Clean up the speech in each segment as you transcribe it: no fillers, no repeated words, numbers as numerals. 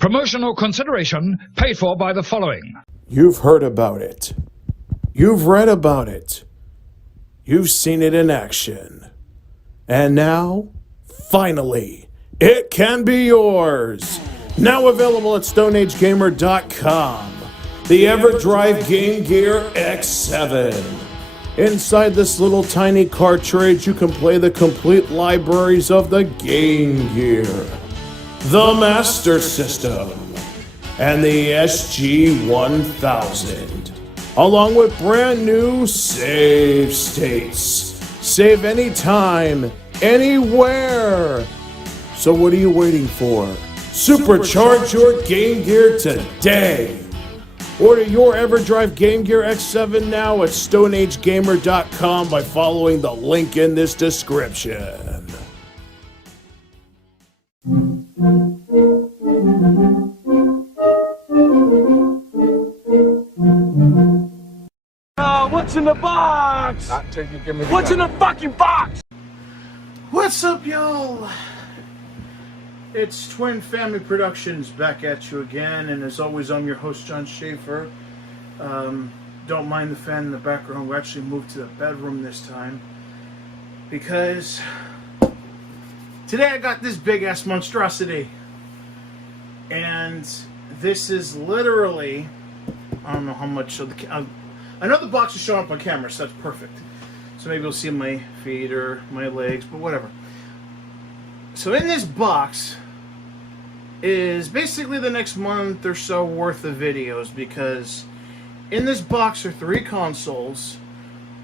Promotional consideration paid for by the following. You've heard about it. You've read about it. You've seen it in action. And now, finally, it can be yours. Now available at StoneAgeGamer.com. The EverDrive Game Gear X7. Inside this little tiny cartridge, you can play the complete libraries of the Game Gear, the Master System, and the SG-1000, along with brand new save states. Save anytime, anywhere. So what are you waiting for? Supercharge your Game Gear today. Order your EverDrive Game Gear X7 now at StoneAgeGamer.com by following the link in this description. What's in the box? Not till you give me the What's in the fucking box? What's up, y'all? It's TwinFami Productions back at you again, and as always, I'm your host, John Schaefer. Don't mind the fan in the background. We actually moved to the bedroom this time because today I got this big-ass monstrosity, and this is literally, I don't know how much of the, I know the box is showing up on camera, so that's perfect. So maybe you'll see my feet or my legs, but whatever. So in this box is basically the next month or so worth of videos, because in this box are 3 consoles,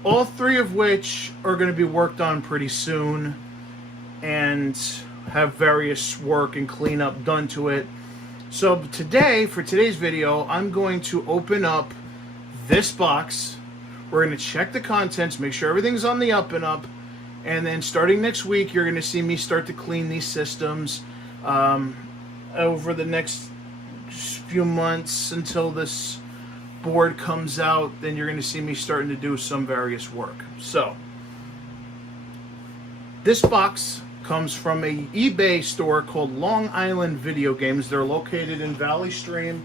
all 3 of which are going to be worked on pretty soon and have various work and cleanup done to it. So today, for today's video, I'm going to open up this box. We're going to check the contents, make sure everything's on the up and up, and then starting next week, you're going to see me start to clean these systems over the next few months until this board comes out. Then you're going to see me starting to do some various work. So, this box comes from a eBay store called Long Island Video Games. They're located in Valley Stream.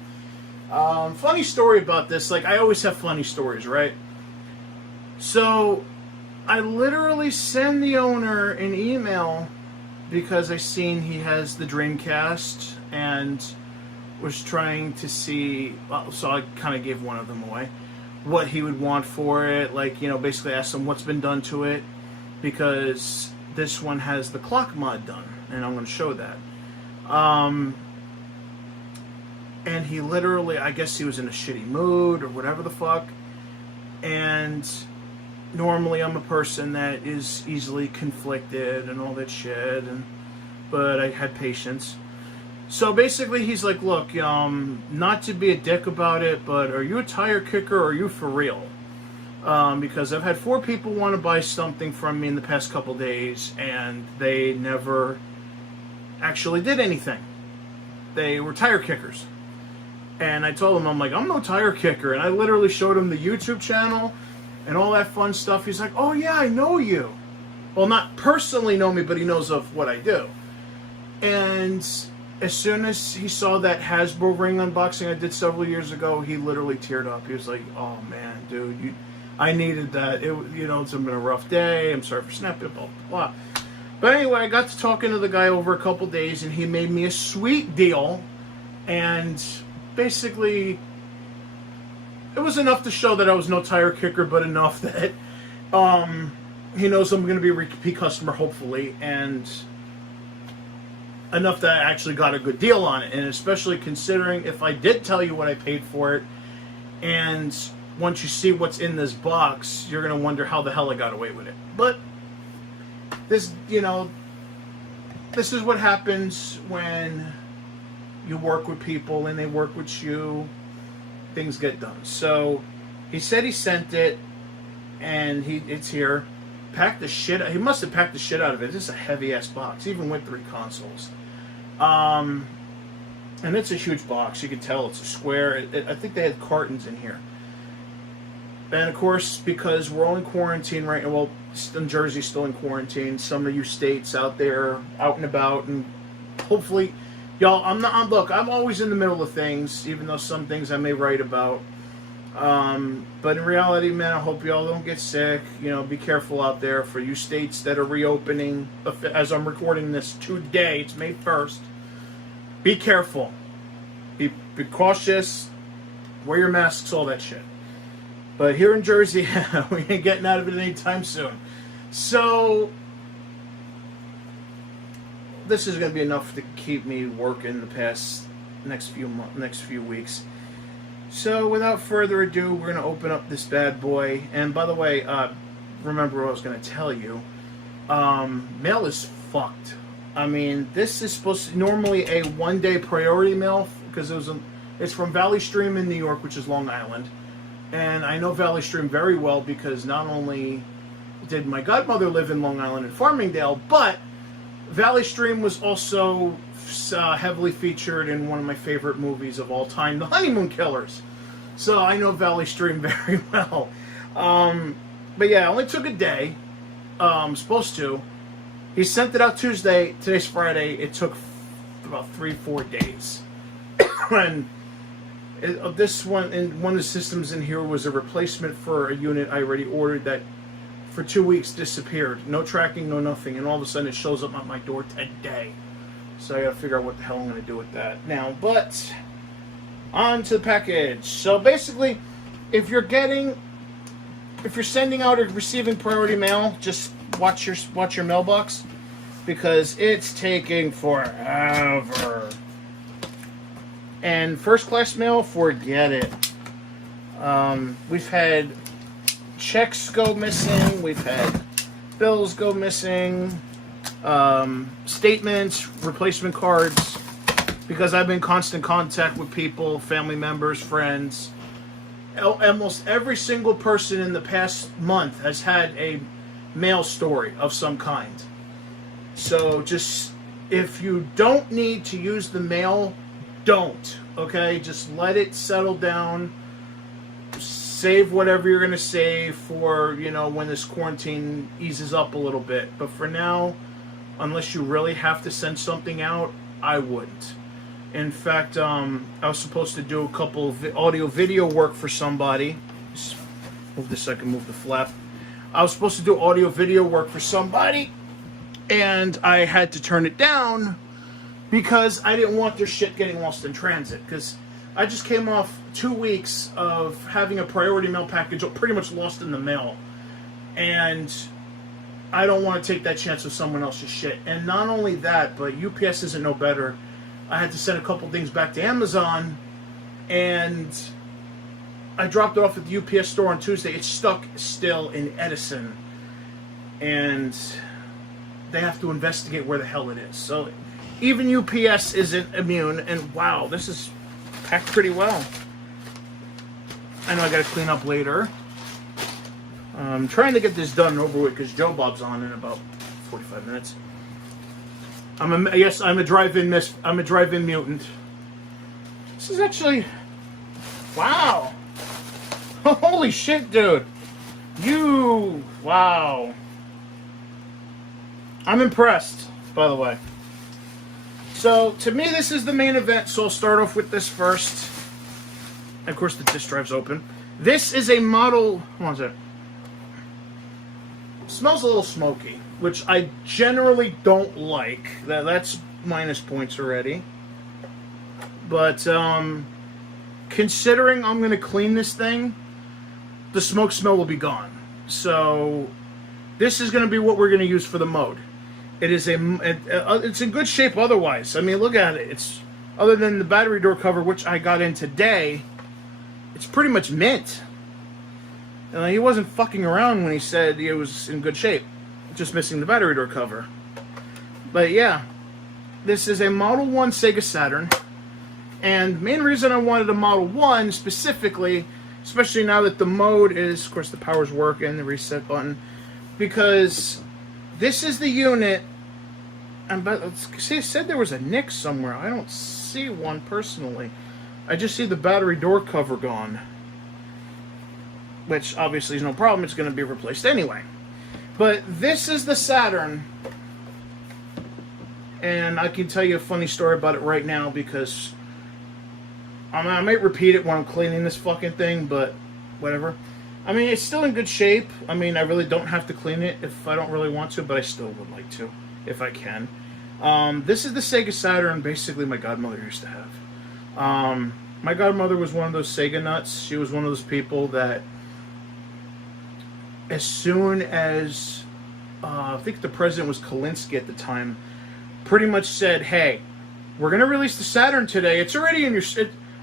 Funny story about this, like I always have funny stories, right? So, I literally send the owner an email because I seen he has the Dreamcast and was trying to see, so I kind of gave one of them away, what he would want for it. Like, you know, basically asked him what's been done to it, because this one has the clock mod done, and I'm going to show that. And he literally, I guess he was in a shitty mood or whatever the fuck, and normally I'm a person that is easily conflicted and all that shit, but I had patience. So basically he's like, look, not to be a dick about it, but are you a tire kicker or are you for real? Because I've had 4 people want to buy something from me in the past couple days, and they never actually did anything. They were tire kickers. And I told him, I'm like, I'm no tire kicker. And I literally showed him the YouTube channel and all that fun stuff. He's like, oh yeah, I know you. Well, not personally know me, but he knows of what I do. And as soon as he saw that Hasbro ring unboxing I did several years ago, he literally teared up. He was like, oh man, dude, I needed that. It's been a rough day. I'm sorry for snapping, blah, blah, blah. But anyway, I got to talking to the guy over a couple days, and he made me a sweet deal. And basically, it was enough to show that I was no tire kicker, but enough that he knows I'm going to be a repeat customer, hopefully, and enough that I actually got a good deal on it. And especially considering if I did tell you what I paid for it, and once you see what's in this box, you're going to wonder how the hell I got away with it. But this, this is what happens when you work with people and they work with you. Things get done. So he said he sent it, and it's here. Packed the shit. He must have packed the shit out of it. This is a heavy ass box, even with 3 consoles. And it's a huge box. You can tell it's a square. I think they had cartons in here. And of course, because we're all in quarantine right now, well, in Jersey's still in quarantine. Some of you states out there, out and about, and hopefully Y'all, look, I'm always in the middle of things, even though some things I may write about. But in reality, man, I hope y'all don't get sick. You know, be careful out there for you states that are reopening. As I'm recording this today, it's May 1st. Be careful. Be cautious. Wear your masks, all that shit. But here in Jersey, we ain't getting out of it anytime soon. So this is going to be enough to keep me working the next few weeks. So without further ado, we're going to open up this bad boy. And by the way, remember what I was going to tell you. Mail is fucked. I mean, this is supposed to normally a one-day priority mail because it's from Valley Stream in New York, which is Long Island. And I know Valley Stream very well because not only did my godmother live in Long Island in Farmingdale, but Valley Stream was also heavily featured in one of my favorite movies of all time, The Honeymoon Killers. So I know Valley Stream very well. But yeah, it only took a day. Supposed to. He sent it out Tuesday. Today's Friday. It took about 3-4 days. And this one, in one of the systems in here was a replacement for a unit I already ordered that for 2 weeks disappeared. No tracking, no nothing. And all of a sudden it shows up at my door today. So I gotta figure out what the hell I'm gonna do with that now. But on to the package. So basically, if you're sending out or receiving priority mail, just watch your mailbox because it's taking forever. And first class mail, forget it. We've had checks go missing. We've had bills go missing. Statements, replacement cards, because I've been in constant contact with people, family members, friends. Almost every single person in the past month has had a mail story of some kind. So just, if you don't need to use the mail, don't, okay? Just let it settle down. Save whatever you're going to save for, when this quarantine eases up a little bit. But for now, unless you really have to send something out, I wouldn't. In fact, I was supposed to do a couple of audio-video work for somebody. Just move this so I can move the flap. I was supposed to do audio-video work for somebody, and I had to turn it down because I didn't want their shit getting lost in transit. Because I just came off 2 weeks of having a priority mail package pretty much lost in the mail. And I don't want to take that chance with someone else's shit. And not only that, but UPS isn't no better. I had to send a couple things back to Amazon, and I dropped it off at the UPS store on Tuesday. It's stuck still in Edison, and they have to investigate where the hell it is. So even UPS isn't immune, and wow, this is packed pretty well. I know I gotta clean up later. I'm trying to get this done and over with because Joe Bob's on in about 45 minutes. I'm a drive-in mutant. This is actually, wow. Holy shit, dude. Wow. I'm impressed, by the way. So, to me, this is the main event, so I'll start off with this first. And of course, the disk drive's open. This is a model, hold on a second. Smells a little smoky, which I generally don't like. That's minus points already. But considering I'm going to clean this thing, the smoke smell will be gone. So this is going to be what we're going to use for the mode. It's in good shape otherwise. I mean, look at it. It's, other than the battery door cover, which I got in today, it's pretty much mint. He wasn't fucking around when he said it was in good shape. Just missing the battery door cover. But yeah, this is a Model 1 Sega Saturn. And the main reason I wanted a Model 1 specifically, especially now that the mode is, of course, the power's working, the reset button, because this is the unit. See, it said there was a nick somewhere. I don't see one personally. I just see the battery door cover gone. Which obviously is no problem, it's going to be replaced anyway. But this is the Saturn. And I can tell you a funny story about it right now because I might repeat it when I'm cleaning this fucking thing, but whatever. I mean, it's still in good shape. I mean, I really don't have to clean it if I don't really want to, but I still would like to if I can. This is the Sega Saturn basically my godmother used to have. My godmother was one of those Sega nuts. She was one of those people that as soon as I think the president was Kalinske at the time, pretty much said, hey, we're going to release the Saturn today. It's already in your...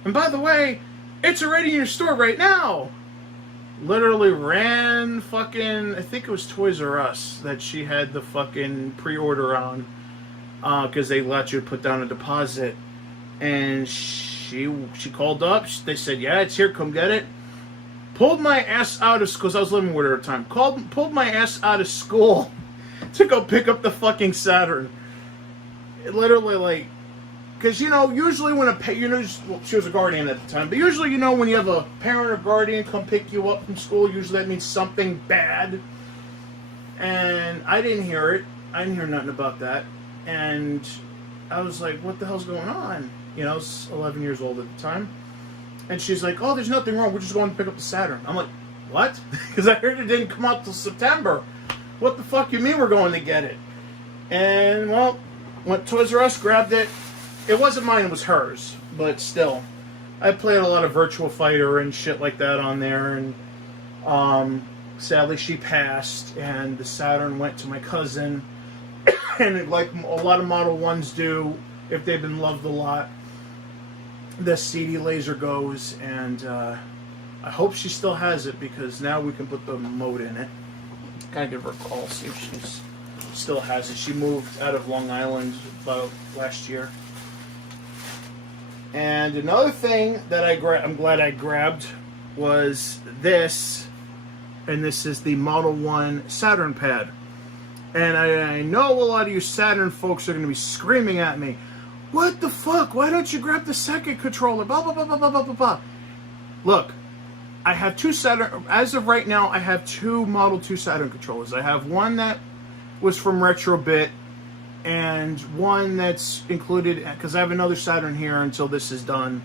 and by the way, it's already in your store right now. Literally ran fucking... I think it was Toys R Us that she had the fucking pre-order on. Because they let you put down a deposit. And she called up. They said, yeah, it's here. Come get it. Pulled my ass out of school, because I was living with her at the time. Pulled my ass out of school to go pick up the fucking Saturn. It literally, like, because, you know, usually when well, she was a guardian at the time, but usually, you know, when you have a parent or guardian come pick you up from school, usually that means something bad. And I didn't hear it. I didn't hear nothing about that. And I was like, what the hell's going on? You know, I was 11 years old at the time. And she's like, oh, there's nothing wrong. We're just going to pick up the Saturn. I'm like, what? Because I heard it didn't come out till September. What the fuck you mean we're going to get it? And, well, went to Toys R Us, grabbed it. It wasn't mine, it was hers. But still, I played a lot of Virtua Fighter and shit like that on there. And sadly, she passed. And the Saturn went to my cousin. And like a lot of Model 1s do, if they've been loved a lot, the CD laser goes, and I hope she still has it because now we can put the mode in it. Kind of give her a call, see if she still has it. She moved out of Long Island about last year. And another thing that I'm glad I grabbed was this, and this is the Model 1 Saturn pad. And I know a lot of you Saturn folks are going to be screaming at me, what the fuck? Why don't you grab the second controller? Blah, blah, blah, blah, blah, blah, blah, blah. Look, I have two Saturn... As of right now, I have two Model 2 Saturn controllers. I have one that was from Retrobit, and one that's included... Because I have another Saturn here until this is done.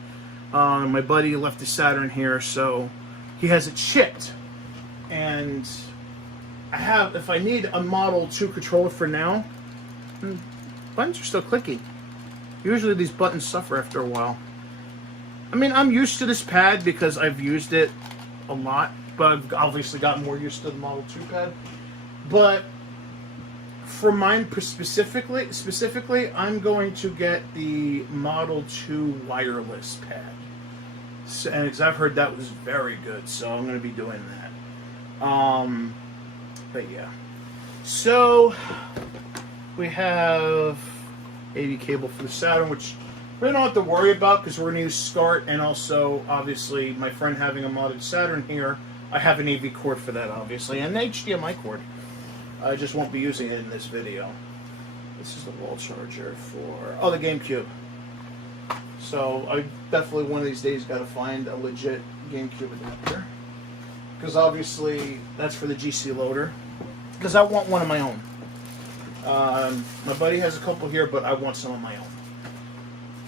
My buddy left the Saturn here, so he has it shipped. And I have... If I need a Model 2 controller for now... Buttons are still clicking. Usually these buttons suffer after a while. I mean, I'm used to this pad because I've used it a lot, but I've obviously gotten more used to the Model 2 pad. But for mine specifically, I'm going to get the Model 2 wireless pad. So, and because I've heard that was very good, so I'm going to be doing that. But yeah. So, we have AV cable for the Saturn, which we don't have to worry about because we're going to use SCART, and also, obviously, my friend having a modded Saturn here, I have an AV cord for that, obviously, and an HDMI cord. I just won't be using it in this video. This is the wall charger for, the GameCube. So, I definitely one of these days got to find a legit GameCube adapter. Because obviously, that's for the GC loader. Because I want one of my own. My buddy has a couple here, but I want some of my own.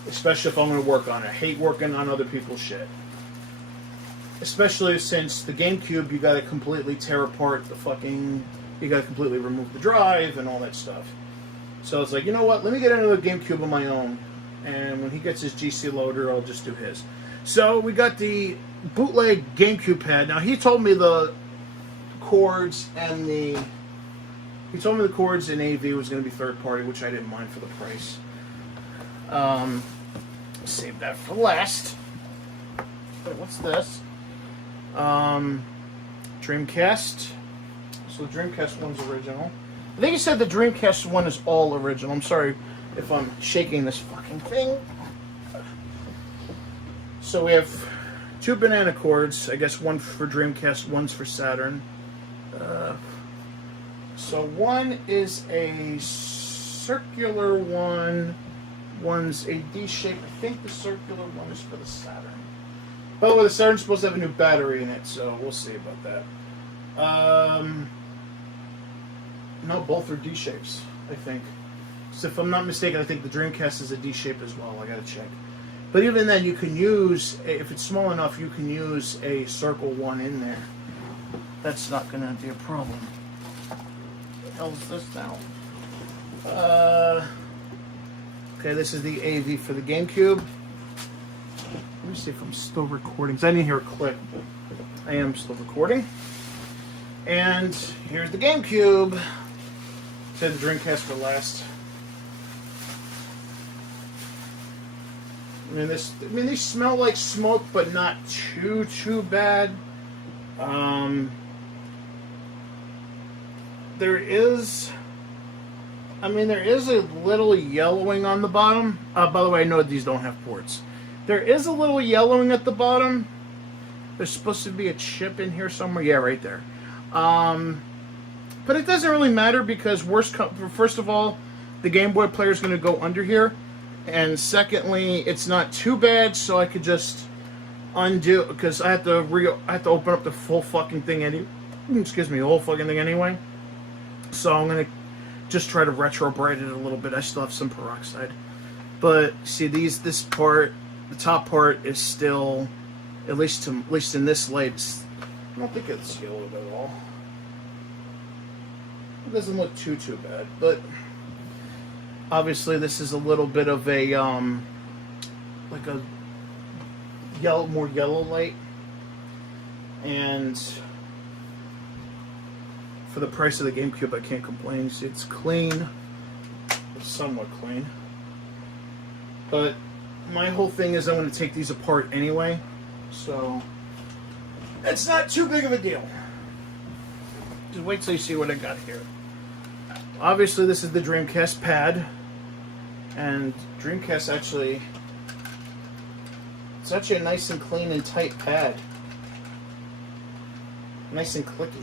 Especially if I'm going to work on it. I hate working on other people's shit. Especially since the GameCube, you got to completely tear apart the fucking... You got to completely remove the drive and all that stuff. So it's like, you know what? Let me get another GameCube of my own. And when he gets his GC loader, I'll just do his. So we got the bootleg GameCube pad. Now he told me the cords and the... He told me the cords in AV was going to be third party, which I didn't mind for the price. Save that for last. Wait, what's this? Dreamcast. So the Dreamcast one's original. I think he said the Dreamcast one is all original. I'm sorry if I'm shaking this fucking thing. So we have two banana cords. I guess one for Dreamcast, one's for Saturn. So one is a circular one, one's a D-shape. I think the circular one is for the Saturn. By the way, the Saturn's supposed to have a new battery in it, so we'll see about that. No, both are D-shapes, I think. So if I'm not mistaken, I think the Dreamcast is a D shape as well. I gotta check. But even then, you can use, if it's small enough, you can use a circle one in there. That's not gonna be a problem. What the hell is this now? Okay, this is the AV for the GameCube. Let me see if I'm still recording. 'Cause I didn't hear a click. I am still recording. And here's the GameCube. Said the Dreamcast for last. I mean, they smell like smoke, but not too bad. There is a little yellowing on the bottom. By the way, I know these don't have ports. There is a little yellowing at the bottom. There's supposed to be a chip in here somewhere. Yeah, right there. But it doesn't really matter because first of all, the Game Boy player is going to go under here. And secondly, it's not too bad, so I could just undo, because I have to open up the full fucking thing the whole fucking thing anyway. So I'm gonna just try to retro bright it a little bit. I still have some peroxide, but see this part, the top part is still, at least in this light, I don't think it's yellowed at all. It doesn't look too bad, but. Obviously, this is a little bit of a like a more yellow light, and for the price of the GameCube, I can't complain. See, it's clean, it's somewhat clean. But my whole thing is I'm going to take these apart anyway, so it's not too big of a deal. Just wait till you see what I got here. Obviously, this is the Dreamcast pad. And Dreamcast it's actually a nice and clean and tight pad. Nice and clicky.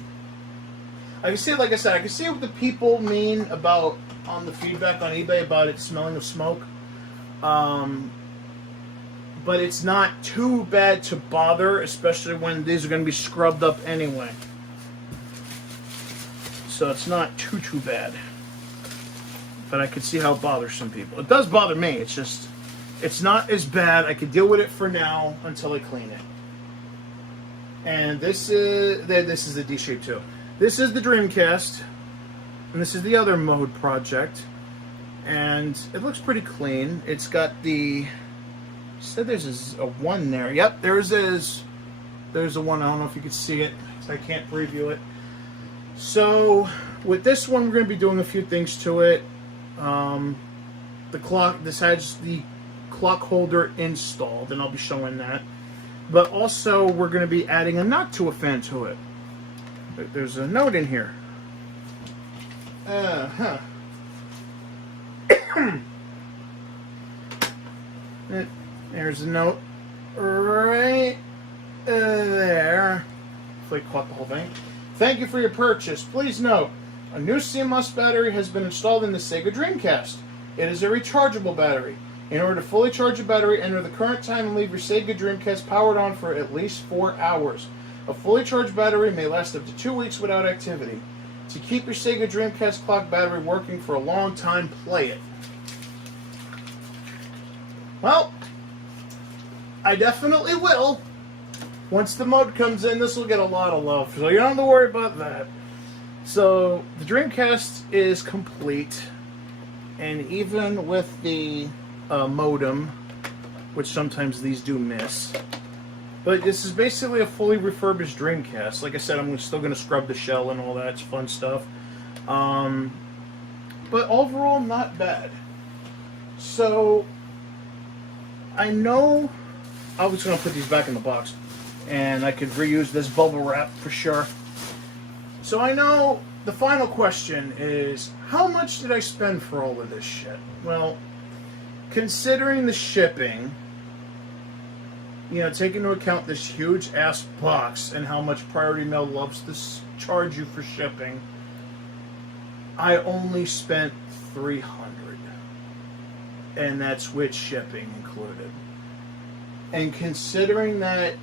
I can see, like I said, I can see what the people mean about, on the feedback on eBay about it smelling of smoke. But it's not too bad to bother, especially when these are going to be scrubbed up anyway. So it's not too bad. But I could see how it bothers some people. It does bother me. It's just, it's not as bad. I could deal with it for now until I clean it. And this is the D shape too. This is the Dreamcast, and this is the other mode project. And it looks pretty clean. It's got the. Said there's a 1 there. Yep, there's a 1. I don't know if you can see it. I can't preview it. So with this one, we're going to be doing a few things to it. The clock. This has the clock holder installed, and I'll be showing that. But also, we're going to be adding a knock to a fan to it. There's a note in here. There's a note right there. Hopefully, I caught the whole thing. Thank you for your purchase. Please note, a new CMOS battery has been installed in the Sega Dreamcast. It is a rechargeable battery. In order to fully charge a battery, enter the current time and leave your Sega Dreamcast powered on for at least 4 hours. A fully charged battery may last up to 2 weeks without activity. To keep your Sega Dreamcast clock battery working for a long time, play it. Well, I definitely will. Once the mode comes in, this will get a lot of love, so you don't have to worry about that. So, the Dreamcast is complete, and even with the modem, which sometimes these do miss, but this is basically a fully refurbished Dreamcast. Like I said, I'm still going to scrub the shell and all that. It's fun stuff. But overall, not bad. So, I know I was going to put these back in the box, and I could reuse this bubble wrap for sure. So I know the final question is, how much did I spend for all of this shit? Well, considering the shipping, you know, take into account this huge ass box and how much Priority Mail loves to charge you for shipping, I only spent $300, and that's with shipping included. And considering that,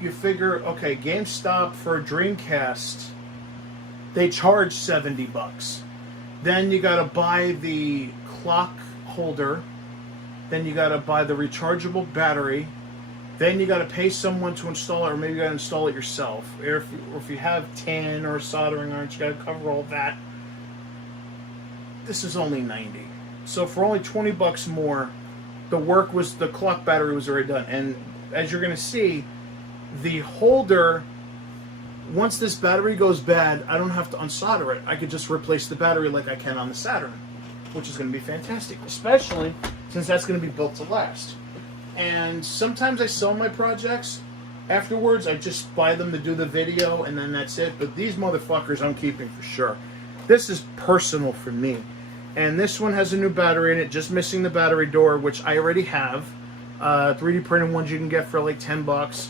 you figure, okay, GameStop for a Dreamcast, they charge $70. Then you got to buy the clock holder. Then you got to buy the rechargeable battery. Then you got to pay someone to install it, or maybe you got to install it yourself. Or if you have tin or soldering irons, you got to cover all that. This is only $90. So for only $20 more, the clock battery was already done. And as you're going to see, the holder, once this battery goes bad, I don't have to unsolder it. I could just replace the battery like I can on the Saturn, which is going to be fantastic, especially since that's going to be built to last. And sometimes I sell my projects. Afterwards, I just buy them to do the video, and then that's it. But these motherfuckers I'm keeping for sure. This is personal for me. And this one has a new battery in it, just missing the battery door, which I already have. 3D printed ones you can get for like $10.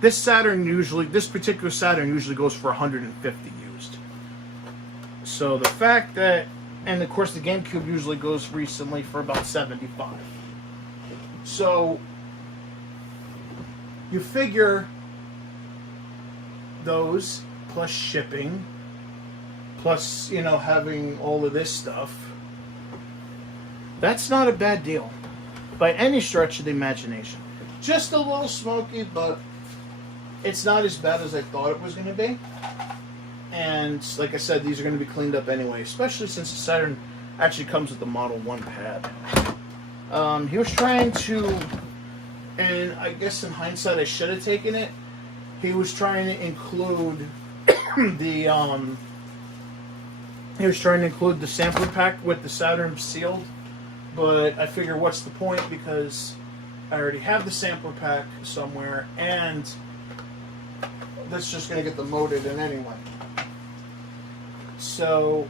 This particular Saturn usually goes for 150 used. So the fact that, and of course the GameCube usually goes recently for about 75. So you figure those plus shipping, plus, you know, having all of this stuff, that's not a bad deal by any stretch of the imagination. Just a little smoky, but it's not as bad as I thought it was going to be. And like I said, these are going to be cleaned up anyway, especially since the Saturn actually comes with the Model 1 pad. He was trying to, and I guess in hindsight I should have taken it, he was trying to include the sampler pack with the Saturn sealed, but I figure what's the point, because I already have the sampler pack somewhere, and that's just going to get them molded in anyway. So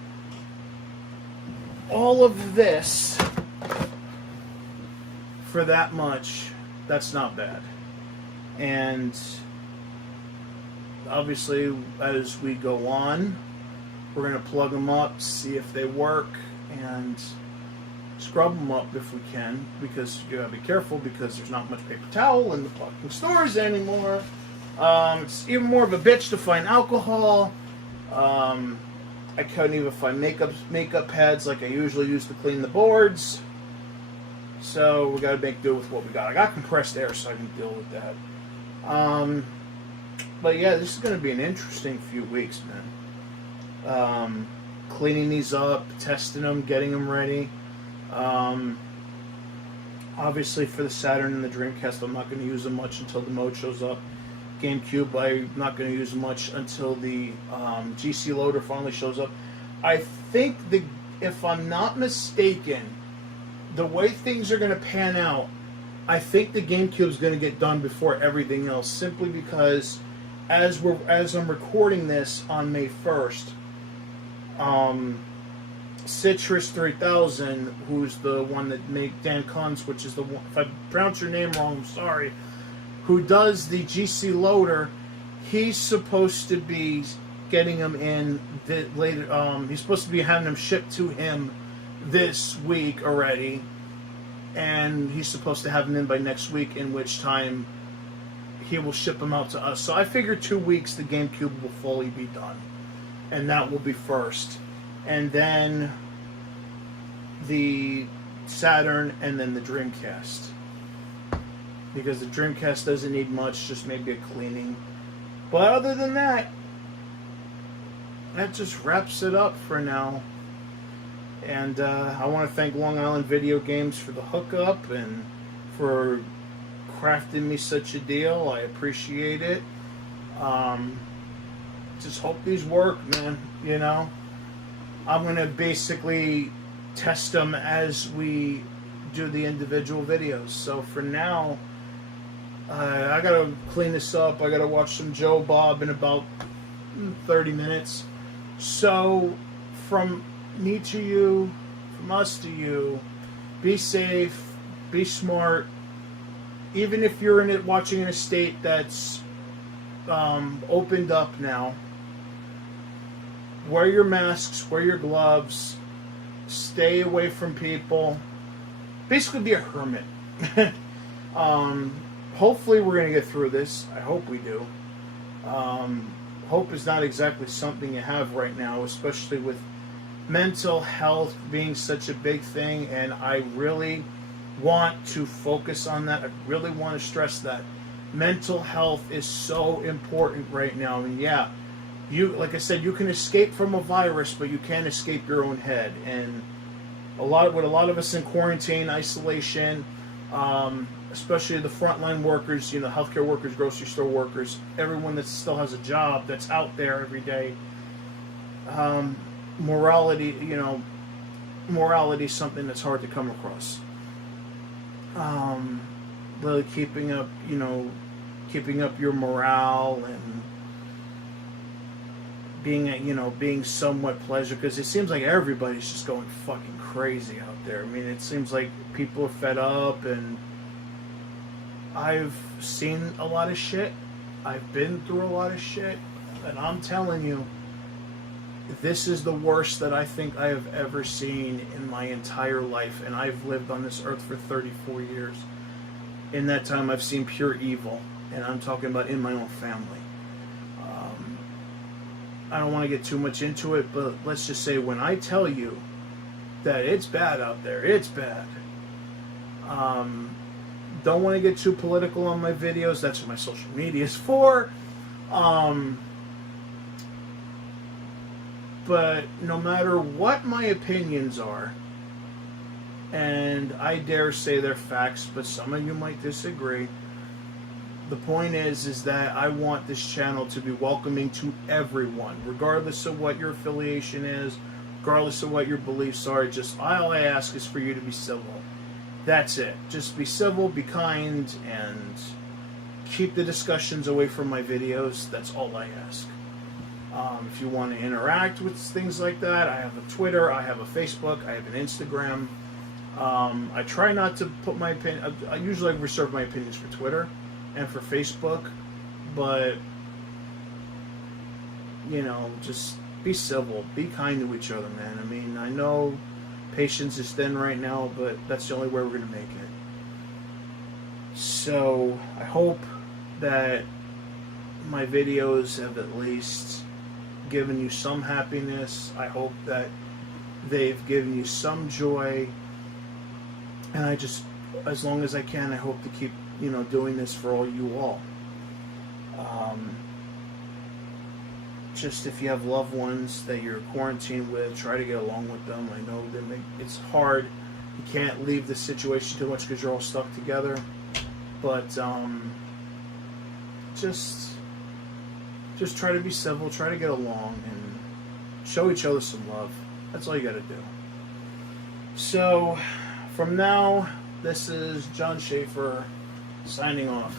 all of this for that much, that's not bad. And obviously as we go on, we're going to plug them up, see if they work, and scrub them up if we can, because you got to be careful, because there's not much paper towel in the fucking stores anymore. It's even more of a bitch to find alcohol. I couldn't even find makeup pads like I usually use to clean the boards. So we got to make do with what we got. I got compressed air, so I can deal with that. But yeah, this is going to be an interesting few weeks, man. Cleaning these up, testing them, getting them ready. Obviously for the Saturn and the Dreamcast, I'm not going to use them much until the mode shows up. GameCube, I'm not going to use much until the GC loader finally shows up. I think, if I'm not mistaken, the way things are going to pan out, I think the GameCube is going to get done before everything else, simply because as I'm recording this on May 1st, Citrus 3000, who's the one that make Dan Kunz, which is the one, if I pronounce your name wrong, I'm sorry, who does the GC loader, he's supposed to be getting them in later. He's supposed to be having them shipped to him this week already, and he's supposed to have them in by next week, in which time he will ship them out to us. So I figure 2 weeks the GameCube will fully be done, and that will be first, and then the Saturn, and then the Dreamcast. Because the Dreamcast doesn't need much, just maybe a cleaning. But other than that, that just wraps it up for now. And I want to thank Long Island Video Games for the hookup and for crafting me such a deal. I appreciate it. Just hope these work, man. You know, I'm going to basically test them as we do the individual videos. So for now, I gotta clean this up. I gotta watch some Joe Bob in about 30 minutes. So from me to you, from us to you, be safe, be smart. Even if you're in it watching in a state that's opened up now, wear your masks, wear your gloves, stay away from people. Basically be a hermit. Hopefully we're going to get through this. I hope we do. Hope is not exactly something you have right now, especially with mental health being such a big thing, and I really want to focus on that. I really want to stress that mental health is so important right now. I mean, yeah, you, like I said, you can escape from a virus, but you can't escape your own head. And a lot of us in quarantine, isolation, especially the frontline workers, you know, healthcare workers, grocery store workers, everyone that still has a job, that's out there every day. Morality is something that's hard to come across. Really keeping up your morale and being somewhat pleasure, because it seems like everybody's just going fucking crazy out there. I mean, it seems like people are fed up, and I've seen a lot of shit. I've been through a lot of shit, and I'm telling you, this is the worst that I think I have ever seen in my entire life, and I've lived on this earth for 34 years. In that time, I've seen pure evil, and I'm talking about in my own family. I don't want to get too much into it, but let's just say, when I tell you that it's bad out there, it's bad. Don't want to get too political on my videos. That's what my social media is for. But no matter what my opinions are, and I dare say they're facts, but some of you might disagree, the point is that I want this channel to be welcoming to everyone, regardless of what your affiliation is, regardless of what your beliefs are. Just all I ask is for you to be civil. That's it. Just be civil, be kind, and keep the discussions away from my videos. That's all I ask. If you want to interact with things like that, I have a Twitter, I have a Facebook, I have an Instagram. I try not to put my opinion. I usually reserve my opinions for Twitter and for Facebook, but just be civil, be kind to each other, man. I mean, I know patience is thin right now, but that's the only way we're going to make it. So I hope that my videos have at least given you some happiness. I hope that they've given you some joy, and I just, as long as I can, I hope to keep doing this for all you all. Just if you have loved ones that you're quarantined with, try to get along with them. I know that it's hard. You can't leave the situation too much because you're all stuck together, but just try to be civil, try to get along, and show each other some love. That's all you got to do. So, from now, this is John Schaefer signing off.